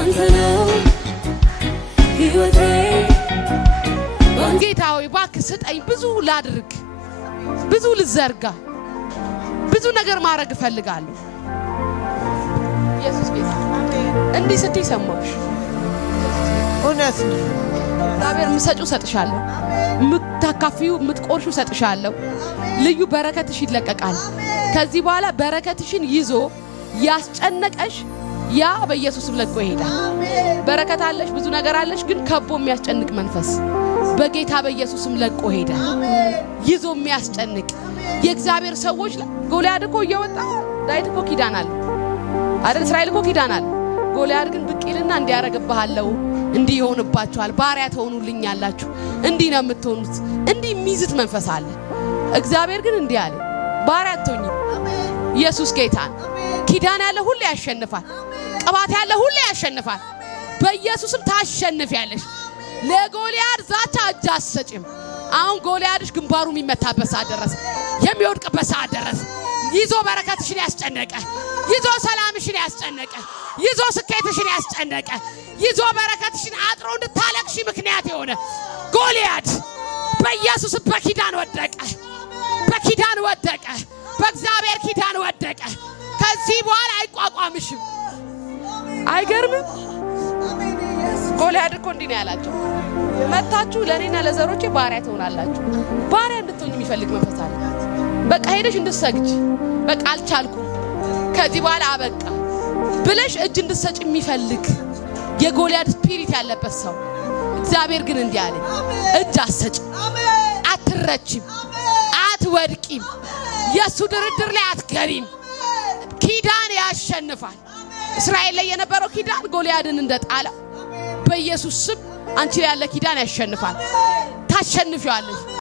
ባንተ ነው ሕይወቴ ጌታ ሆይ እባክህ ስጠኝ ብዙ ላድርግ ብዙ ልዘርጋ ብዙ ነገር ማድረግ እፈልጋለሁ ኢየሱስ ጌታ እንዲህ ስትይ ሰማሁሽ እውነት ነው እግዚአብሔር ምሰጪው ሰጥሻለሁ ምታካፊው ምትቆርሺው ሰጥሻለሁ ልዩ በረከትሽ ይለቀቃል ከዚህ በኋላ በረከትሽን ይዞ ያስጨነቀሽ ያ በኢየሱስም ለቆ ይሄዳል በረከት አለሽ ብዙ ነገር አለሽ ግን ከቦ የሚያስጨንቅ መንፈስ በጌታ በኢየሱስም ለቆ ሄዳል ይዞ የሚያስጨንቅ የእግዚአብሔር ሰዎች ጎልያድ እኮ እየወጣ ዳዊት እኮ ኪዳናል አይደል እስራኤል እኮ ኪዳናል ጎልያድ ግን ብቅልና እንዲያረግብሃለው እንዲህ ይሆንባችኋል ባሪያ ተሆኑልኛላችሁ እንዲህ ነው የምትሆኑት እንዲህ ሚዝት መንፈስ አለ እግዚአብሔር ግን እንዲህ አለ ባሪያ አትሆኚ ኢየሱስ ጌታን ኪዳን ያለ ሁሉ ያሸንፋል ቅባት ያለ ሁሉ ያሸንፋል በኢየሱስም ታሸንፊያለሽ ለጎልያድ ዛቻ እጅ አትሰጪም አሁን ጎልያድሽ ግንባሩ የሚመታበት ሰዓት ደረሰ የሚወድቅበት ሰዓት ደረሰ ይዞ በረከትሽን ያስጨነቀ ይዞ ሰላምሽን ያስጨነቀ ይዞ ስኬትሽን ያስጨነቀ ይዞ በረከትሽን አጥሮ እንድታለቅሺ ምክንያት የሆነ ጎልያድ በኢየሱስ በኪዳን ወደቀ በኪዳን ወደቀ በእግዚአብሔር ኪዳን ወደቀ ከዚህ በኋላ አይቋቋምሽም አይገርምም ጎልያድ እኮ እንዲህ ነው ያላቸው መታችሁ ለኔና ለዘሮቼ ባሪያ ትሆናላችሁ ባሪያ እንድትሆኚ የሚፈልግ መንፈስ አለ በቃ ሄደሽ እንድትሰግጂ በቃ አልቻልኩም ከዚህ በኋላ አበቃ ብለሽ እጅ እንድትሰጪ የሚፈልግ የጎልያድ ስፒሪት ያለበት ሰው እግዚአብሔር ግን እንዲህ አለ እጅ አትሰጪ አትረቺም አትወድቂም የሱ ድርድር ላይ አትገሪም ኪዳን ያሸንፋል እስራኤል ላይ የነበረው ኪዳን ጎልያድን እንደጣለ በኢየሱስ ስም አንቺ ያለ ኪዳን ያሸንፋል ታሸንፊዋለሽ